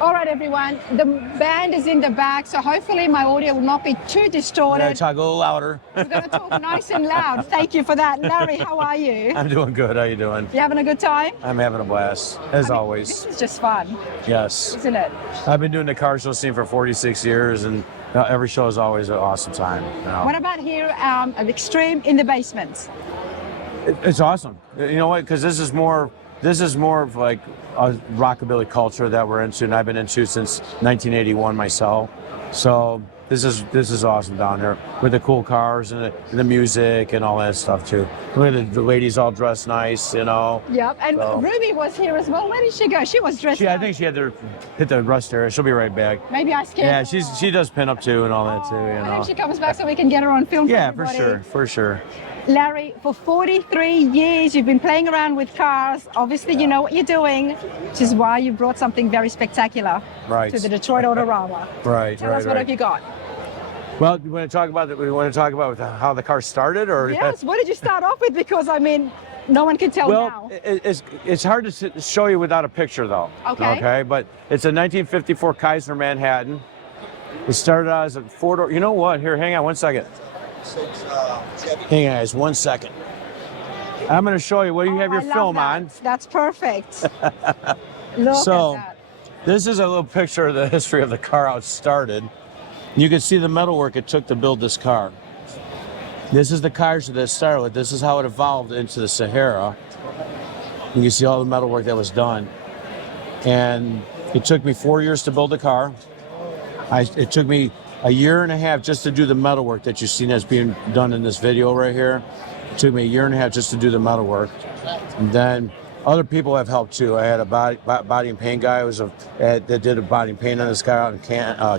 All right, everyone. The band is in the back, so hopefully my audio will not be too distorted. Yeah, talk a little louder. We're going to talk nice and loud. Thank you for that. Larry, how are you? I'm doing good. How you doing? You having a good time? I'm having a blast, as always. This is just fun, Yes. isn't it? I've been doing the car show scene for 46 years, and every show is always an awesome time. What about here at Extreme in the basement? It's awesome. You know what? Because this is more of like a rockabilly culture that we're into, and I've been into since 1981 myself. So this is awesome down there with the cool cars and the music and all that stuff too. Look at the ladies all dressed nice, you know. Yep, and so. Ruby was here as well. Where did she go? She was dressed. I think she had to hit the rust area. She'll be right back. Maybe I scared her. Yeah, she does pin up too and all that too. You know. I hope she comes back so we can get her on film. Yeah, for sure. Larry, for 43 years, you've been playing around with cars. Obviously, you know what you're doing, which is why you brought something very spectacular to the Detroit Autorama. Right. Tell us what have you got? Well, you want to talk about how the car started, or yes? What did you start off with? Because I mean, no one can tell now. Well, it's hard to show you without a picture, though. Okay. But it's a 1954 Kaiser Manhattan. It started out as a four-door. You know what? Here, hang on 1 second. Hang on, guys, 1 second. I'm going to show you what you have your film on. That's perfect. Look at that. This is a little picture of the history of the car, how it started. You can see the metalwork it took to build this car. This is the Kaiser that started with. This is how it evolved into the Sahara. You can see all the metalwork that was done. And it took me 4 years to build the car. It took me a year and a half just to do the metalwork that you've seen as being done in this video right here. It took me a year and a half just to do the metalwork. And then other people have helped too. I had a body and paint guy that did a body and paint on this car out in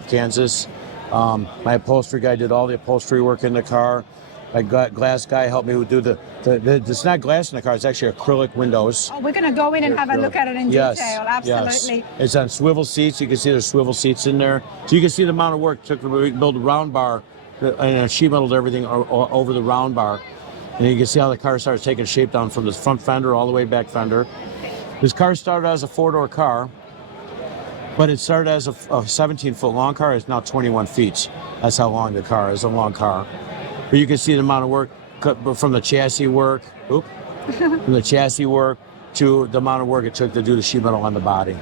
Kansas. My upholstery guy did all the upholstery work in the car. My glass guy helped me do it's not glass in the car, it's actually acrylic windows. Oh, we're going to go in and have a look at it in detail, absolutely. Yes. It's on swivel seats. You can see there's swivel seats in there. So you can see the amount of work it took to build a round bar, and sheet metaled everything over the round bar. And you can see how the car started taking shape down from the front fender all the way back fender. This car started as a four-door car, but it started as a 17-foot long car. It's now 21 feet. That's how long the car is, a long car. But you can see the amount of work from the chassis work, from the chassis work to the amount of work it took to do the sheet metal on the body.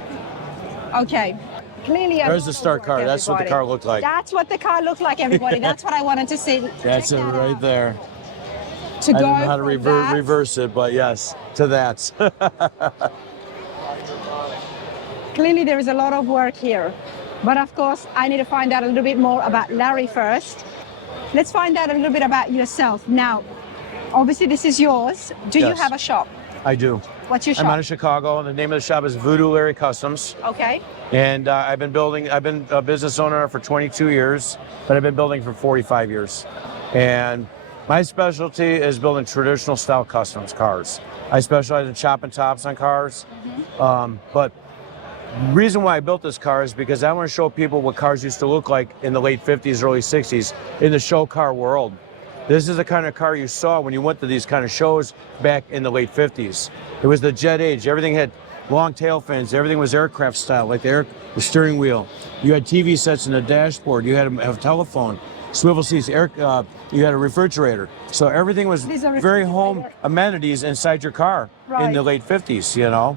Okay. Clearly, there's the start car. That's what the car looked like. That's what the car looked like, everybody. That's what I wanted to see. That's it right there. To I don't know how to reverse it, but yes, to that. Clearly, there is a lot of work here. But of course, I need to find out a little bit more about Larry first. Let's find out a little bit about yourself. Now, obviously, this is yours. Do you have a shop? I do. What's your shop? I'm out of Chicago, and the name of the shop is Voodoo Larry Customs. Okay. And I've been a business owner for 22 years, but I've been building for 45 years. And my specialty is building traditional style customs cars. I specialize in chopping tops on cars. But the reason why I built this car is because I want to show people what cars used to look like in the late 50s, early 60s in the show car world. This is the kind of car you saw when you went to these kind of shows back in the late 50s. It was the jet age. Everything had long tail fins. Everything was aircraft style, like the steering wheel. You had TV sets in the dashboard. You had a telephone, swivel seats, you had a refrigerator. So everything was very home amenities inside your car in the late 50s, you know.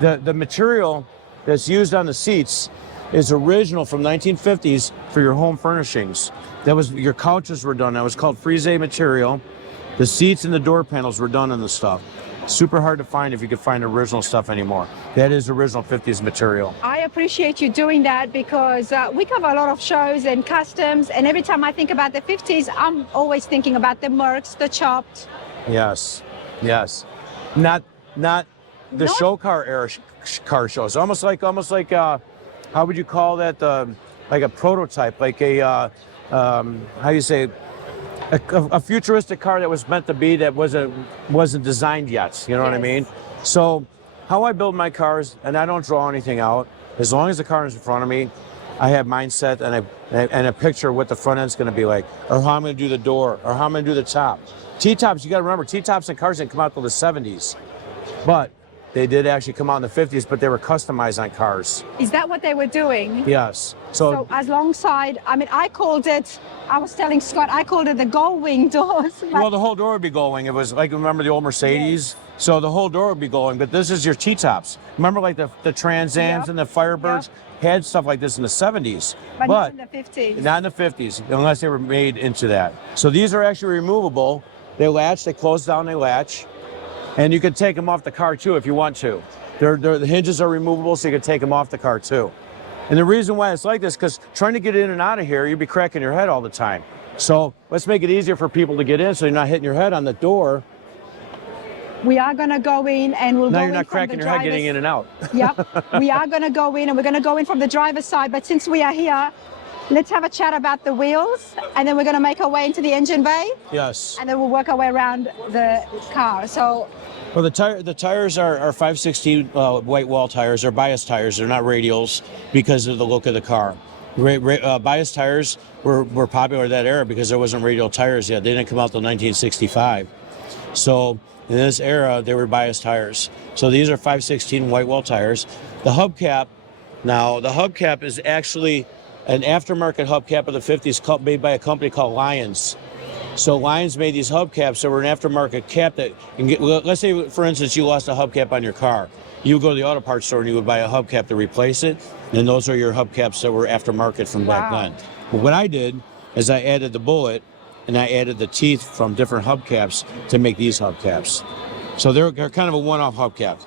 The material that's used on the seats is original from 1950s for your home furnishings. Your couches were done. That was called frise material. The seats and the door panels were done on the stuff. Super hard to find if you could find original stuff anymore. That is original 50s material. I appreciate you doing that because we cover a lot of shows and customs, and every time I think about the 50s, I'm always thinking about the Mercs, the chopped. Yes. Not the show car era car shows. Almost like how would you call that? Like a prototype, like a how you say, a futuristic car that was meant to be that wasn't designed yet. You know what I mean? So how I build my cars, and I don't draw anything out. As long as the car is in front of me, I have mindset and a picture of what the front end's going to be like, or how I'm going to do the door, or how I'm going to do the top. T-tops, you got to remember, T-tops and cars didn't come out till the 70s. But They did actually come out in the 50s, but they were customized on cars. Is that what they were doing? Yes. So alongside, I mean, I was telling Scott, I called it the gold wing doors. Well, the whole door would be going. It was like, remember the old Mercedes? Yes. So the whole door would be going, but this is your T-tops. Remember like the Trans Ams and the Firebirds had stuff like this in the 70s. But not in the 50s. Not in the 50s, unless they were made into that. So these are actually removable. They latch, they close down, they latch. And you can take them off the car too if you want to. The hinges are removable, so you can take them off the car too. And the reason why it's like this, because trying to get in and out of here, you'd be cracking your head all the time. So let's make it easier for people to get in so you're not hitting your head on the door. We are going to go in and we'll go in. Now you're not cracking your head getting in and out. Yep. We are going to go in and we're going to go in from the driver's side. But since we are here, let's have a chat about the wheels, and then we're going to make our way into the engine bay. Yes. And then we'll work our way around the car. So, well, the tires are 516 white wall tires. They're bias tires. They're not radials because of the look of the car. Bias tires were popular in that era because there wasn't radial tires yet. They didn't come out till 1965. So in this era, they were bias tires. So these are 516 white wall tires. The hubcap, now the hubcap is actually an aftermarket hubcap of the 50s made by a company called Lions. So Lions made these hubcaps that were an aftermarket cap that, let's say, for instance, you lost a hubcap on your car. You would go to the auto parts store and you would buy a hubcap to replace it. And those are your hubcaps that were aftermarket from back then. But what I did is I added the bullet and I added the teeth from different hubcaps to make these hubcaps. So they're kind of a one-off hubcap.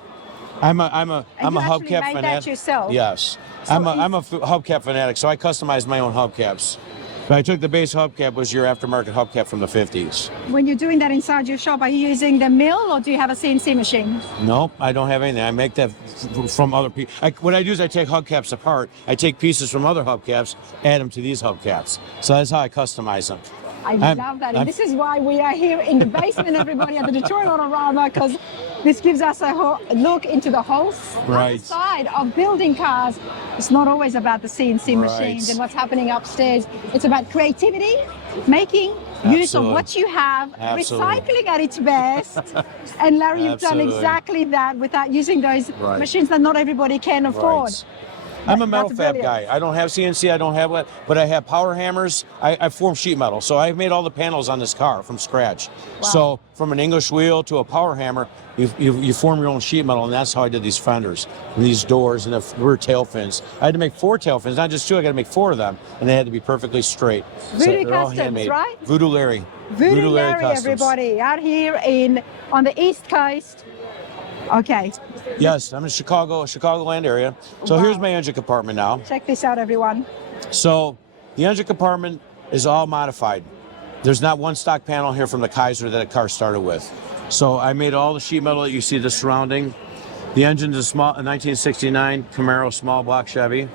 I'm a hubcap fanatic. That yourself? Yes. So I'm a hubcap fanatic, so I customized my own hubcaps. But I took the base hubcap, was your aftermarket hubcap from the 50s. When you're doing that inside your shop, are you using the mill or do you have a CNC machine? No, I don't have anything. I make that from other people. What I do is I take hubcaps apart. I take pieces from other hubcaps, add them to these hubcaps. So that's how I customize them. I love that. And this is why we are here in the basement, everybody, at the Detroit Autorama, because this gives us a look into the whole side of building cars. It's not always about the CNC machines and what's happening upstairs. It's about creativity, making use of what you have, recycling at its best. And Larry, you've done exactly that without using those machines that not everybody can afford. I'm a metal fab guy. I don't have CNC, I don't have it, but I have power hammers. I form sheet metal. So I've made all the panels on this car from scratch. Wow. So from an English wheel to a power hammer, you form your own sheet metal, and that's how I did these fenders and these doors and the rear tail fins. I had to make 4 tail fins, not just 2, I got to make 4 of them, and they had to be perfectly straight. Voodoo Customs, right? Voodoo Larry. Voodoo Larry, everybody, out here on the East Coast. Okay. Yes, I'm in Chicagoland area. So here's my engine compartment now. Check this out, everyone. So the engine compartment is all modified. There's not one stock panel here from the Kaiser that a car started with. So I made all the sheet metal that you see the surrounding. The engine's a 1969 Camaro small block Chevy.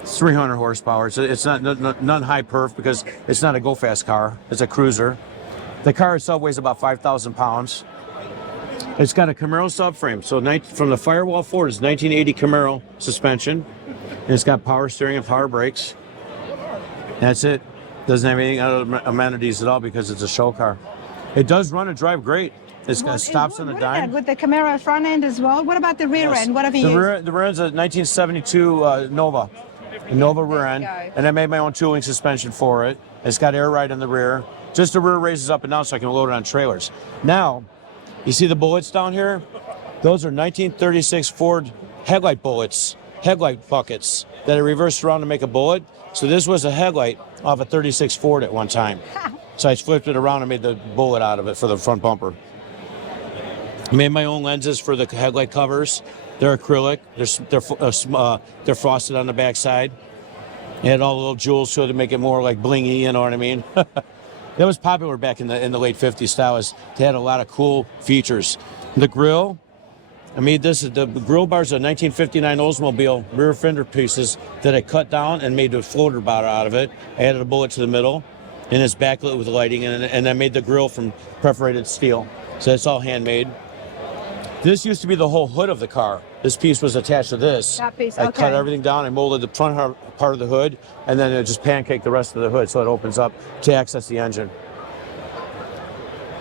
It's 300 horsepower. It's not none high perf because it's not a go fast car. It's a cruiser. The car itself weighs about 5,000 pounds. It's got a Camaro subframe. So from the firewall forward, it's 1980 Camaro suspension. And it's got power steering and power brakes. That's it. Doesn't have any other amenities at all because it's a show car. It does run and drive great. It's got stops on the dime. With the Camaro front end as well. What about the rear end? What have you used? The rear end's a 1972 Nova. A Nova rear end. And I made my own tooling suspension for it. It's got air ride in the rear. Just the rear raises up and down so I can load it on trailers. Now, you see the bullets down here? Those are 1936 Ford headlight bullets, headlight buckets that are reversed around to make a bullet. So this was a headlight off a 36 Ford at one time. So I flipped it around and made the bullet out of it for the front bumper. I made my own lenses for the headlight covers. They're acrylic. They're frosted on the backside. I had all the little jewels to it to make it more like blingy, you know what I mean? That was popular back in the late 50s style. They had a lot of cool features. The grill, I made this, the grill bars are 1959 Oldsmobile rear fender pieces that I cut down and made a floater bar out of it. I added a bullet to the middle, and it's backlit with lighting, and I made the grill from perforated steel. So it's all handmade. This used to be the whole hood of the car. This piece was attached to this. That piece, I cut everything down. I molded the front part of the hood, and then I just pancaked the rest of the hood so it opens up to access the engine.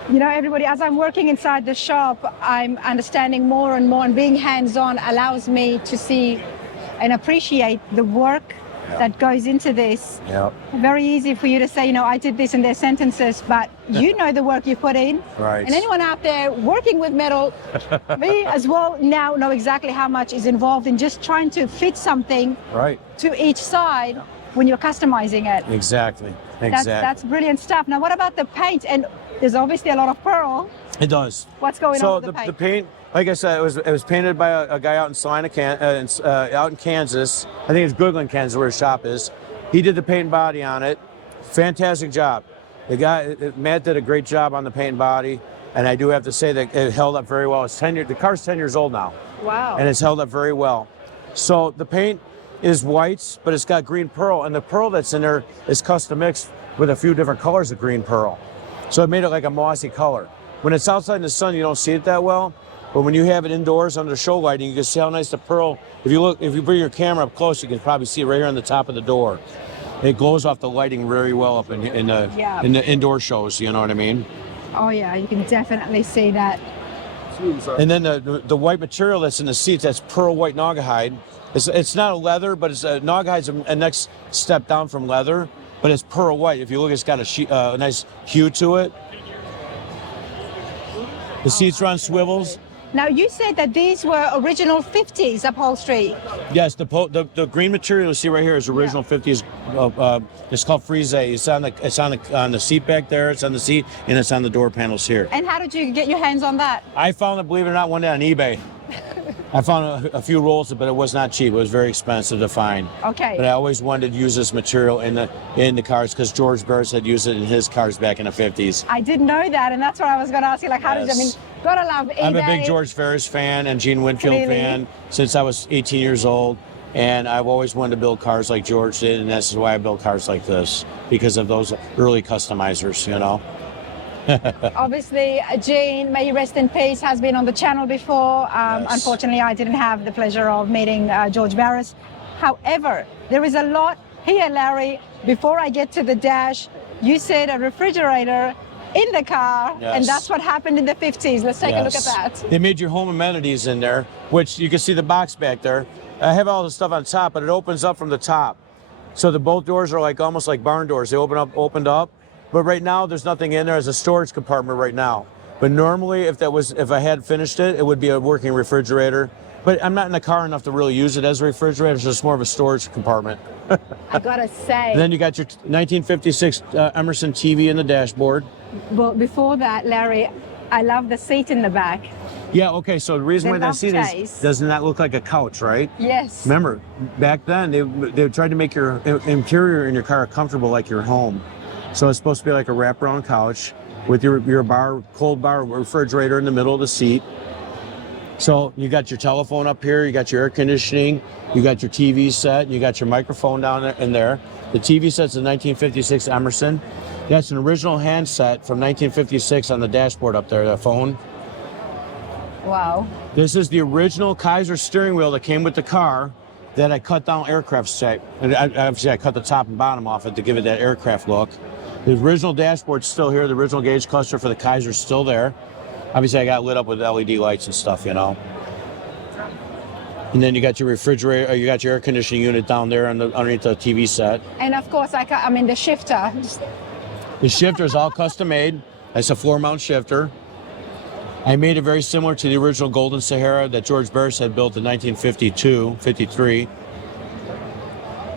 You know, everybody, as I'm working inside the shop, I'm understanding more and more, and being hands-on allows me to see and appreciate the work that goes into this. Yeah. Very easy for you to say, you know, I did this in their sentences, but you know the work you put in. Right. And anyone out there working with metal, me as well, now know exactly how much is involved in just trying to fit something to each side when you're customizing it. Exactly. That's brilliant stuff. Now, what about the paint? And there's obviously a lot of pearl. It does. What's going on with the paint? So the paint, like I said, it was painted by a guy out in Salina, out in Kansas. I think it's Goodland, Kansas, where his shop is. He did the paint and body on it. Fantastic job. The guy, Matt, did a great job on the paint and body. And I do have to say that it held up very well. It's 10 years. The car's 10 years old now. Wow. And it's held up very well. So the paint is whites, but it's got green pearl, and the pearl that's in there is custom mixed with a few different colors of green pearl. So it made it like a mossy color. When it's outside in the sun, you don't see it that well, but when you have it indoors under show lighting, you can see how nice the pearl. If you bring your camera up close, you can probably see it right here on the top of the door. It glows off the lighting very well up in the indoor shows. You know what I mean? Oh yeah, you can definitely see that. And then the white material that's in the seats, that's pearl white naugahyde. It's not a leather, but it's naugahyde's a next step down from leather, but it's pearl white. If you look, it's got a nice hue to it. The seats are on swivels. Now, you said that these were original 50s upholstery. Yes, the green material you see right here is original 50s. It's called frise. It's on the seat back there. It's on the seat, and it's on the door panels here. And how did you get your hands on that? I found it, believe it or not, one day on eBay. I found a few rolls, but it was not cheap. It was very expensive to find. Okay. But I always wanted to use this material in the cars because George Barris had used it in his cars back in the 50s. I didn't know that, and that's what I was going to ask you. Like, how did you? I mean, gotta love eBay. I'm a big George Barris fan and Gene Winfield fan since I was 18 years old, and I've always wanted to build cars like George did, and that's why I build cars like this, because of those early customizers, you know. Obviously, Gene, may you rest in peace, has been on the channel before. Yes. Unfortunately, I didn't have the pleasure of meeting George Barris. However, there is a lot here, Larry. Before I get to the dash, you said a refrigerator in the car, and that's what happened in the 50s. Let's take a look at that. They made your home amenities in there, which you can see the box back there. I have all the stuff on top, but it opens up from the top. So the both doors are like almost like barn doors. They opened up. But right now, there's nothing in there as a storage compartment right now. But normally, if I had finished it, it would be a working refrigerator. But I'm not in the car enough to really use it as a refrigerator. It's just more of a storage compartment. I gotta say. And then you got your 1956 Emerson TV in the dashboard. Well, before that, Larry, I love the seat in the back. Yeah, okay, so the reason why that seat doesn't that look like a couch, right? Yes. Remember, back then, they tried to make your interior in your car comfortable like your home. So it's supposed to be like a wraparound couch with your cold bar refrigerator in the middle of the seat. So you got your telephone up here, you got your air conditioning, you got your TV set, you got your microphone down there, in there. The TV set's a 1956 Emerson. That's an original handset from 1956 on the dashboard up there, the phone. Wow. This is the original Kaiser steering wheel that came with the car that I cut down aircraft shape. And obviously I cut the top and bottom off it to give it that aircraft look. The original dashboard's still here. The original gauge cluster for the Kaiser's still there. Obviously I got lit up with LED lights and stuff, you know. And then you got your refrigerator, you got your air conditioning unit down there underneath the TV set. And of course, I mean the shifter. The shifter is all custom made. It's a floor mount shifter. I made it very similar to the original Golden Sahara that George Barris had built in 1952, 53.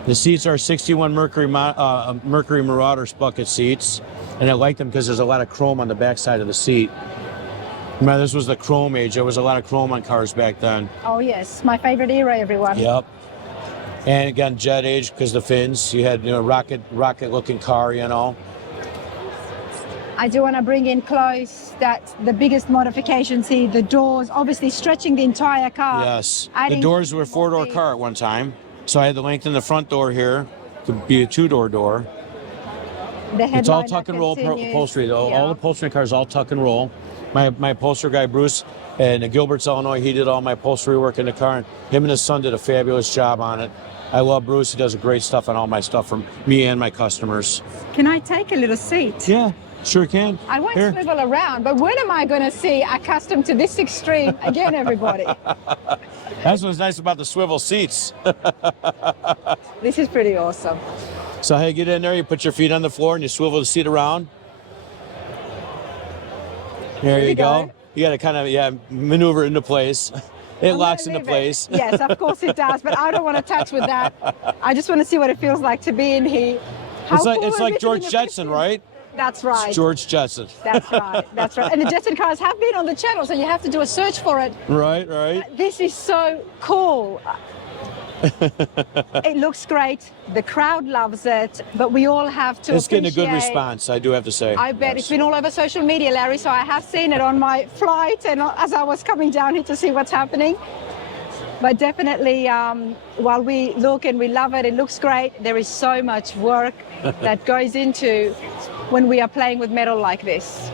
The seats are 61 Mercury Marauders bucket seats, and I like them because there's a lot of chrome on the back side of the seat. Remember, this was the chrome age. There was a lot of chrome on cars back then. Oh yes, my favorite era, everyone. Yep. And again, jet age because the fins. You had, you know, rocket-looking car, you know. I do want to bring in close that the biggest modification, see the doors, obviously stretching the entire car. Yes. The doors were a four-door car at one time. So I had to lengthen the front door here to be a two-door door. It's all tuck and roll upholstery. All the upholstery cars all tuck and roll. My upholsterer guy, Bruce, in Gilbert's, Illinois, he did all my upholstery work in the car. And him and his son did a fabulous job on it. I love Bruce. He does great stuff on all my stuff for me and my customers. Can I take a little seat? Yeah. Sure can. I won't Here. swivel around, but when am I going to see accustomed to this extreme again, everybody? That's what's nice about the swivel seats. This is pretty awesome. So hey, get in there, you put your feet on the floor and you swivel the seat around. There you go. You got to kind of maneuver into place. It locks into place. Yes, of course it does, but I don't want to touch with that. I just want to see what it feels like to be in here. It's like George Jetson, right? That's right. It's George Jetson. That's right. That's right. And the Jetson cars have been on the channel, so you have to do a search for it. Right. This is so cool. It looks great. The crowd loves it, but we all have to It's getting a good appreciate- response, I do have to say. I bet Yes. it's been all over social media, Larry, so I have seen it on my flight and as I was coming down here to see what's happening. But definitely, while we look and we love it, it looks great. There is so much work that goes into when we are playing with metal like this.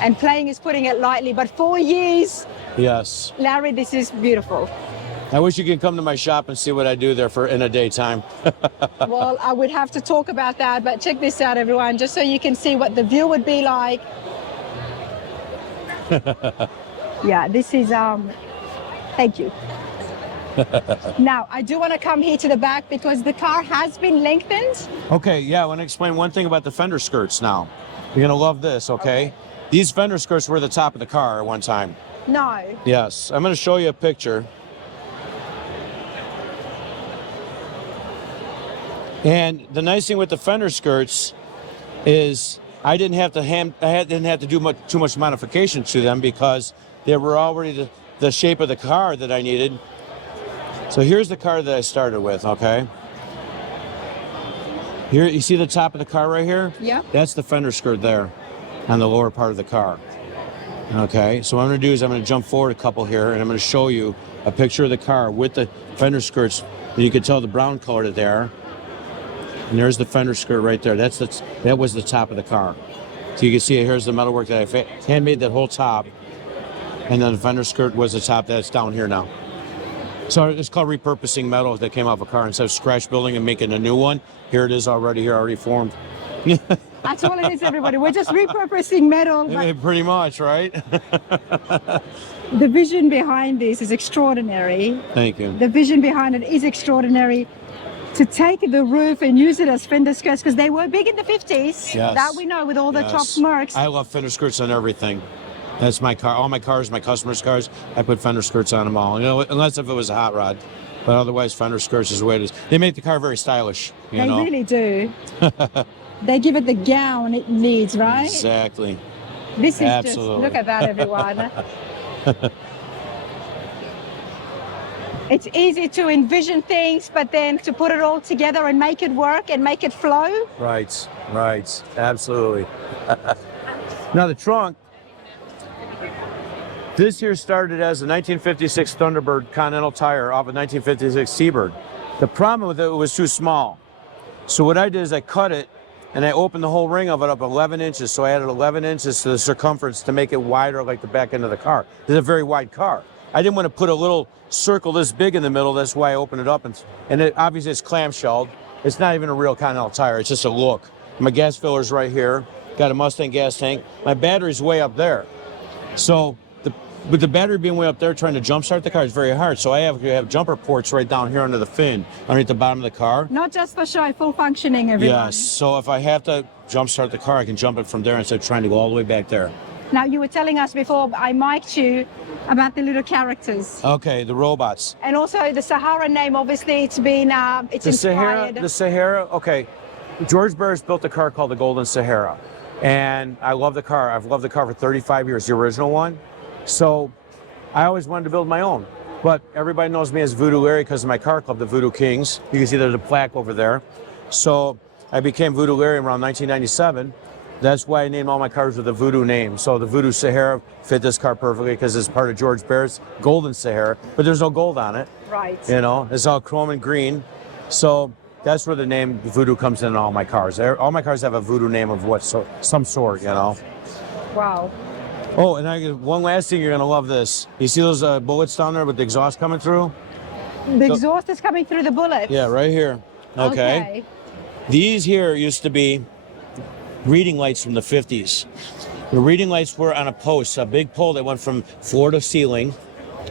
And playing is putting it lightly, but 4 years, Yes. Larry, this is beautiful. I wish you could come to my shop and see what I do there in a daytime. Well, I would have to talk about that, but check this out, everyone, just so you can see what the view would be like. Yeah, this is, thank you. Now, I do want to come here to the back because the car has been lengthened. Okay, yeah, I want to explain one thing about the fender skirts now. You're going to love this, okay? These fender skirts were the top of the car at one time. No. Yes, I'm going to show you a picture. And the nice thing with the fender skirts is I didn't have to do too much modification to them because they were already the shape of the car that I needed. So here's the car that I started with, okay? Here, you see the top of the car right here? Yeah. That's the fender skirt there on the lower part of the car. Okay, so what I'm gonna do is I'm gonna jump forward a couple here and I'm gonna show you a picture of the car with the fender skirts. You can tell the brown color there. And there's the fender skirt right there. That was the top of the car. So you can see here's the metalwork that I handmade that whole top. And then the fender skirt was the top that's down here now. So it's called repurposing metal that came off a car. Instead of scratch building and making a new one, here it is already formed. That's all it is, everybody. We're just repurposing metal. But Pretty much, right? the vision behind this is extraordinary. Thank you. The vision behind it is extraordinary. To take the roof and use it as fender skirts, because they were big in the 50s. Yes. That we know with all the top marks. I love fender skirts on everything. That's my car. All my cars, my customers' cars, I put fender skirts on them all. You know, unless if it was a hot rod. But otherwise, fender skirts is the way it is. They make the car very stylish. You They know? really do. They give it the gown it needs, right? Exactly. This is Absolutely. just, look at that, everyone. It's easy to envision things, but then to put it all together and make it work and make it flow. Right. Absolutely. Now the trunk, this here started as a 1956 Thunderbird Continental tire off a 1956 Seabird. The problem with it was too small. So what I did is I cut it and I opened the whole ring of it up 11 inches. So I added 11 inches to the circumference to make it wider like the back end of the car. This is a very wide car. I didn't want to put a little circle this big in the middle. That's why I opened it up. And it, obviously it's clamshelled. It's not even a real Continental tire. It's just a look. My gas filler's right here. Got a Mustang gas tank. My battery's way up there. So with the battery being way up there, trying to jump start the car is very hard. So I have to have jumper ports right down here under the fin, underneath the bottom of the car. Not just for show, full functioning, everyone. Yes. So if I have to jump start the car, I can jump it from there instead of trying to go all the way back there. Now, you were telling us before I mic'd you about the little characters. Okay, the robots. And also the Sahara name, obviously, it's been, it's inspired. The Sahara, okay. George Barris built a car called the Golden Sahara. And I love the car. I've loved the car for 35 years, the original one. So I always wanted to build my own. But everybody knows me as Voodoo Larry because of my car club, the Voodoo Kings. You can see there's a plaque over there. So I became Voodoo Larry around 1997. That's why I named all my cars with a Voodoo name. So the Voodoo Sahara fit this car perfectly because it's part of George Barris' Golden Sahara, but there's no gold on it. Right. You know, it's all chrome and green. So that's where the name Voodoo comes in all my cars. All my cars have a Voodoo name of some sort, you know. Wow. Oh, and one last thing, you're gonna love this. You see those bullets down there with the exhaust coming through? The exhaust is coming through the bullet. Yeah, right here. Okay. These here used to be reading lights from the 50s. The reading lights were on a post, a big pole that went from floor to ceiling,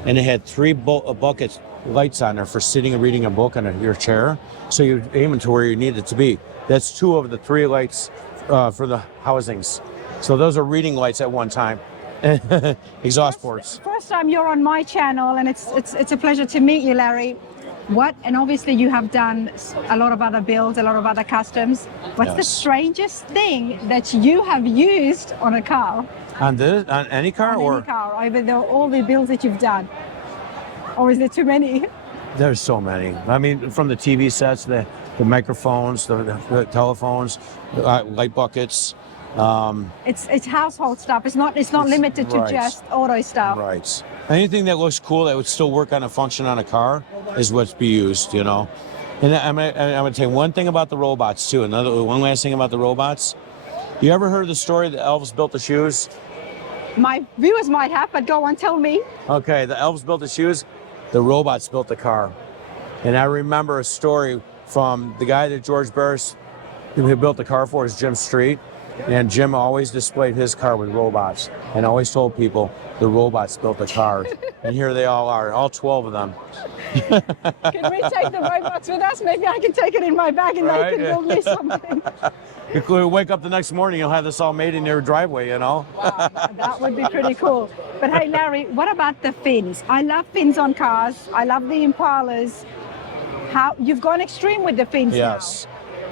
and it had three buckets lights on there for sitting and reading a book on your chair. So you're aiming to where you need it to be. That's two of the three lights for the housings. So those are reading lights at one time. Exhaust ports. First time you're on my channel, and it's a pleasure to meet you, Larry. And obviously you have done a lot of other builds, a lot of other customs. What's the strangest thing that you have used on a car? On any car? On any car, over all the builds that you've done. Or is there too many? There's so many. I mean, from the TV sets, the microphones, the telephones, light buckets. It's household stuff. It's not limited to just auto stuff. Right. Anything that looks cool that would still work on a function on a car is what's be used, you know. And I'm gonna tell you one thing about the robots too. One last thing about the robots. You ever heard the story that Elvis built the shoes? My viewers might have, but go on, tell me. Okay, the Elvis built the shoes. The robots built the car. And I remember a story from the guy that George Barris, who built the car for, is Jim Street. And Jim always displayed his car with robots and always told people the robots built the cars. And here they all are, all 12 of them. Can we take the robots with us? Maybe I can take it in my bag and they can build me something. If we wake up the next morning, you'll have this all made in your driveway, you know? Wow, that would be pretty cool. But hey, Larry, what about the fins? I love fins on cars. I love the Impalas. You've gone extreme with the fins now.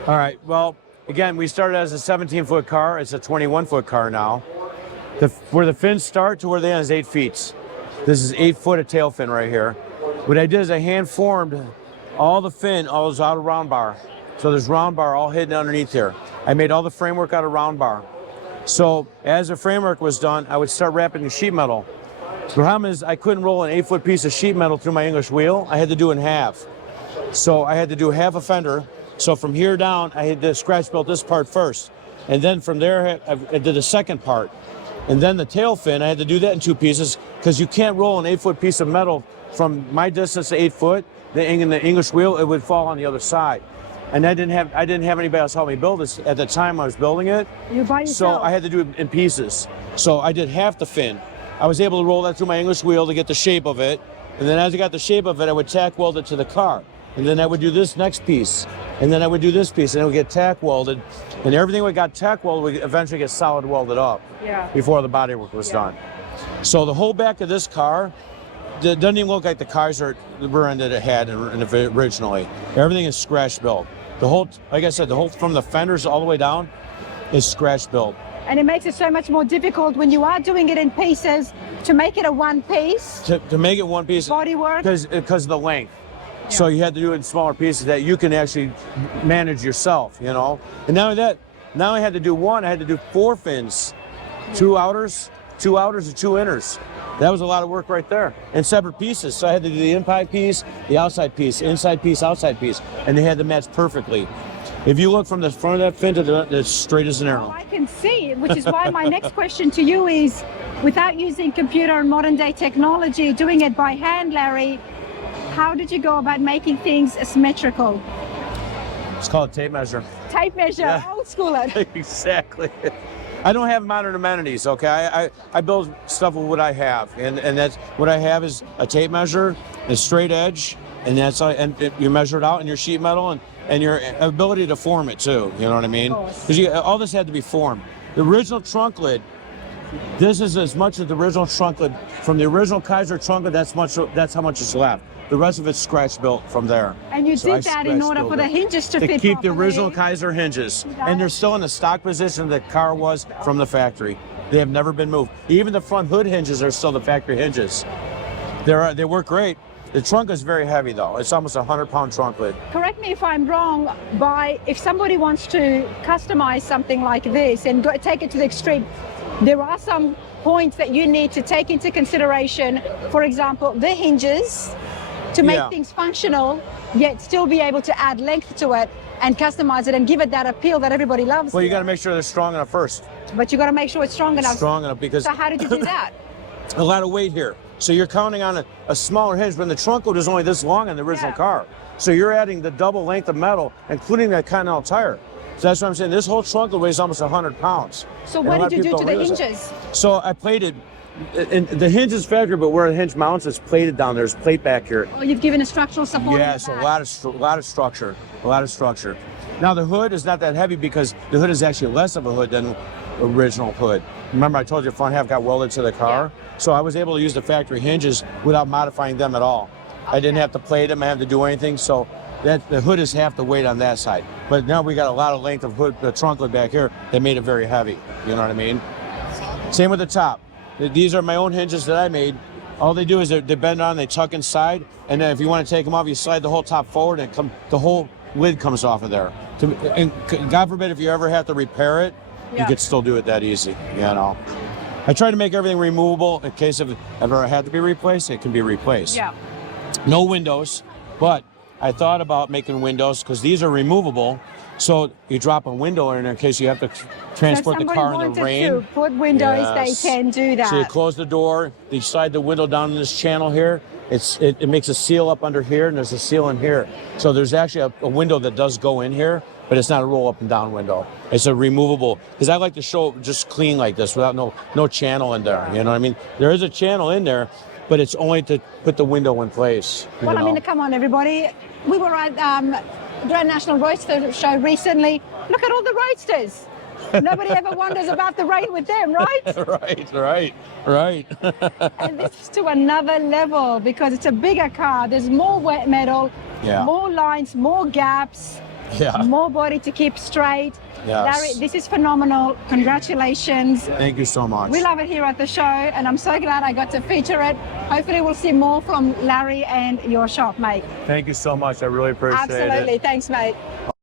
All right, well, again, we started as a 17-foot car. It's a 21-foot car now. Where the fins start to where they end is 8 feet. This is 8 foot of tail fin right here. What I did is I hand formed all the fin, all those out of round bar. So there's round bar all hidden underneath here. I made all the framework out of round bar. So as the framework was done, I would start wrapping the sheet metal. The problem is I couldn't roll an 8-foot piece of sheet metal through my English wheel. I had to do it in half. So I had to do half a fender. So from here down, I had to scratch built this part first. And then from there, I did the second part. And then the tail fin, I had to do that in 2 pieces because you can't roll an 8-foot piece of metal from my distance to 8 foot. In the English wheel, it would fall on the other side. And I didn't have anybody else help me build this at the time I was building it. You by yourself? So I had to do it in pieces. So I did half the fin. I was able to roll that through my English wheel to get the shape of it. And then as I got the shape of it, I would tack weld it to the car. And then I would do this next piece. And then I would do this piece, and it would get tack welded. And everything that got tack welded would eventually get solid welded up before the body work was done. So the whole back of this car, it doesn't even look like the Kaiser rear end that it had originally. Everything is scratch built. The whole, like I said, the whole from the fenders all the way down is scratch built. And it makes it so much more difficult when you are doing it in pieces to make it a one piece. To make it one piece. Bodywork. Because of the length. So you had to do it in smaller pieces that you can actually manage yourself, you know. And not only that, now I had to do one. I had to do 4 fins, 2 outers, and 2 inners. That was a lot of work right there, in separate pieces. So I had to do the inside piece, the outside piece, inside piece, outside piece, and they had to match perfectly. If you look from the front of that fin to the straight as an arrow. I can see, which is why my next question to you is, without using computer and modern day technology, doing it by hand, Larry, how did you go about making things symmetrical? It's called a tape measure. Tape measure, old school it. Exactly. I don't have modern amenities, okay? I build stuff with what I have, and that's what I have is a tape measure, a straight edge, and you measure it out in your sheet metal and your ability to form it too. You know what I mean? Because all this had to be formed. The original trunk lid. This is as much as the original trunk lid from the original Kaiser trunk lid. That's how much is left. The rest of it's scratch built from there. And you did that in order for the hinges to fit keep properly. the original Kaiser hinges. And they're still in the stock position the car was from the factory. They have never been moved. Even the front hood hinges are still the factory hinges. They work great. The trunk is very heavy though. It's almost a 100-pound trunk lid. Correct me if I'm wrong, if somebody wants to customize something like this and take it to the extreme, there are some points that you need to take into consideration. For example, the hinges, to make things functional, yet still be able to add length to it and customize it and give it that appeal that everybody loves. Well, you got to make sure they're strong enough first. But you got to make sure it's strong enough. Strong enough because. So how did you do that? A lot of weight here. So you're counting on a smaller hinge, but the trunk lid is only this long in the original car. So you're adding the double length of metal, including that Continental tire. So that's what I'm saying. This whole trunk weighs almost 100 pounds. So And what a lot did of you do people to the don't realize that. hinges? So I plated, and the hinge is factory, but where the hinge mounts, it's plated down. There's plate back here. Oh, you've given a structural support. Yes, a lot of structure, a lot of structure. Now the hood is not that heavy because the hood is actually less of a hood than the original hood. Remember I told you the front half got welded to the car? So I was able to use the factory hinges without modifying them at all. I didn't have to plate them, I didn't have to do anything. So that the hood is half the weight on that side. But now we got a lot of length of hood, the trunk hood back here that made it very heavy. You know what I mean? Same with the top. These are my own hinges that I made. All they do is they bend on, they tuck inside, and then if you want to take them off, you slide the whole top forward, and the whole lid comes off of there. And God forbid if you ever have to repair it, you could still do it that easy. You know. I try to make everything removable in case if it ever had to be replaced, it can be replaced. Yeah. No windows, but I thought about making windows because these are removable. So you drop a window in case you have to transport the car in the rain. To put windows, they can do that. So you close the door, you slide the window down in this channel here. It makes a seal up under here, and there's a seal in here. So there's actually a window that does go in here, but it's not a roll up and down window. It's a removable, because I like to show it just clean like this without no channel in there. You know what I mean? There is a channel in there, but it's only to put the window in place. Well, I mean, come on, everybody. We were at Grand National Roadster Show recently. Look at all the roadsters. Nobody ever wonders about the rain with them, right? Right. And this is to another level because it's a bigger car. There's more wet metal, more lines, more gaps, more body to keep straight. Yes. Larry, this is phenomenal. Congratulations. Thank you so much. We love it here at the show, and I'm so glad I got to feature it. Hopefully we'll see more from Larry and your shop, mate. Thank you so much. I really appreciate it. Absolutely. Thanks, mate.